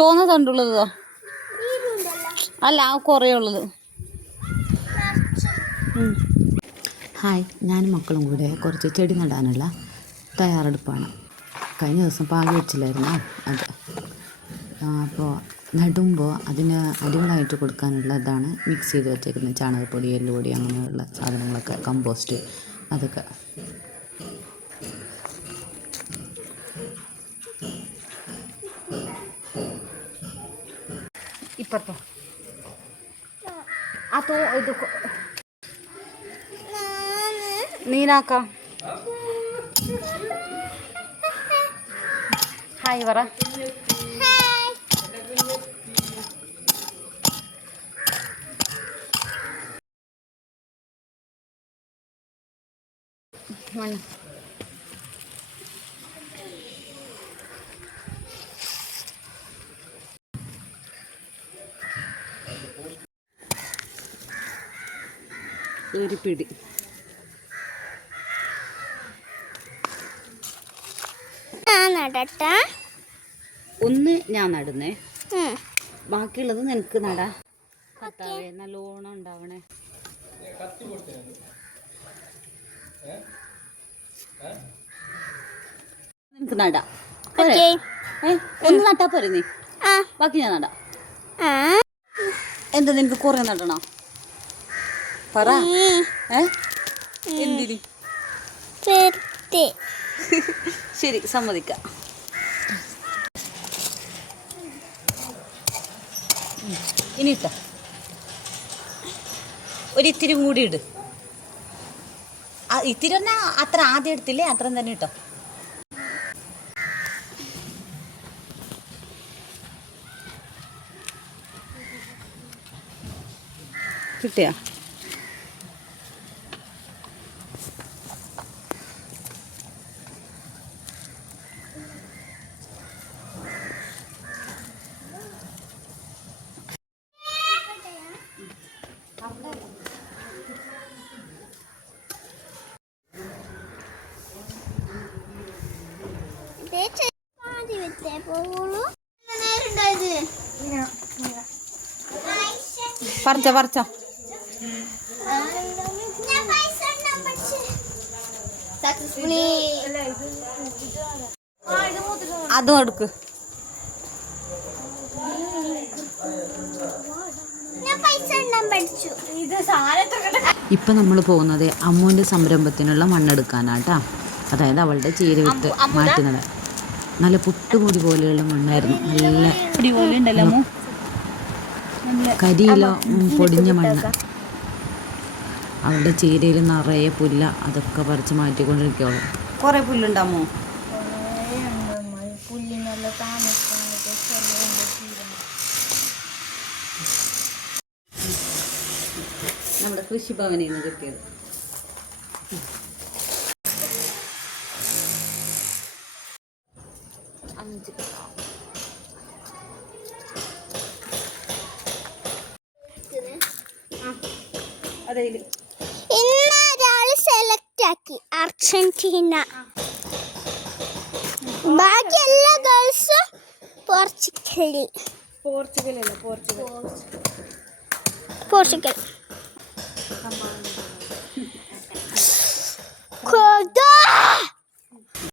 ചുവന്ന തണ്ടുള്ളതോ അല്ല കുറേ ഉള്ളത്. ഹായ്, ഞാനും മക്കളും കൂടെ കുറച്ച് ചെടി നടാനുള്ള തയ്യാറെടുപ്പാണ്. കഴിഞ്ഞ ദിവസം പാകി വെച്ചില്ലായിരുന്നോ അത്. അപ്പോൾ നടുമ്പോൾ അതിന് അടിവളമായിട്ട് കൊടുക്കാനുള്ള ഇതാണ് മിക്സ് ചെയ്ത് വെച്ചേക്കുന്നത്. ചാണകപ്പൊടി, എല്ലുപൊടി, അങ്ങനെയുള്ള സാധനങ്ങളൊക്കെ, കമ്പോസ്റ്റ് അതൊക്കെ. ഇപ്പത്തോ അതോ ഇത് നീനാക്ക ഹായ് പറ. ഒരു പിടി നടട്ടാ. ഒന്ന് ഞാൻ നടുന്നേ, ബാക്കിയുള്ളത് നിനക്ക് നടാ. കത്താവേ നല്ലോണം ഉണ്ടാവണേ. നിനക്ക് നടാ. ഒന്ന് നട്ടാ പോരെ നീ, ബാക്കി ഞാൻ നടാ. എന്താ നിനക്ക് കുറെ നടണോ? പറ. എന്തിന്? ശരി, സമ്മതിക്കാം. ഇനി ഇട്ടോ, ഒരിത്തിരി കൂടി ഇട്. ഇത്തിരി തന്നെ, അത്ര ആദ്യം എടുത്തില്ലേ അത്രയും തന്നെ ഇട്ടോ. കിട്ടിയാ? പറിച്ചോ അതും എടുക്ക്. ഇപ്പം നമ്മൾ പോകുന്നത് അമ്മുവിൻ്റെ സംരംഭത്തിനുള്ള മണ്ണെടുക്കാനാട്ടാ. അതായത് അവളുടെ ചീര വിത്ത് മാറ്റുന്നത്. നല്ല പുട്ടുപൊടി പോലെയുള്ള മണ്ണായിരുന്നു. നല്ല കരിയിലോ പൊടിഞ്ഞ മണ്ണ്. അവളുടെ ചീരയിൽ നിറയെ പുല്ല, അതൊക്കെ പറിച്ച് മാറ്റിക്കൊണ്ടിരിക്കുള്ളൂ. കുറെ പുല്ലുണ്ടാമോ? നമ്മുടെ കൃഷിഭവനിൽ നിന്ന് കിട്ടിയത്. ഇന്നൊരാള് സെലക്ട് ആക്കി അർജന്റീന. ബാക്കി എല്ലാ ഗേൾസും പോർച്ചുഗൽ.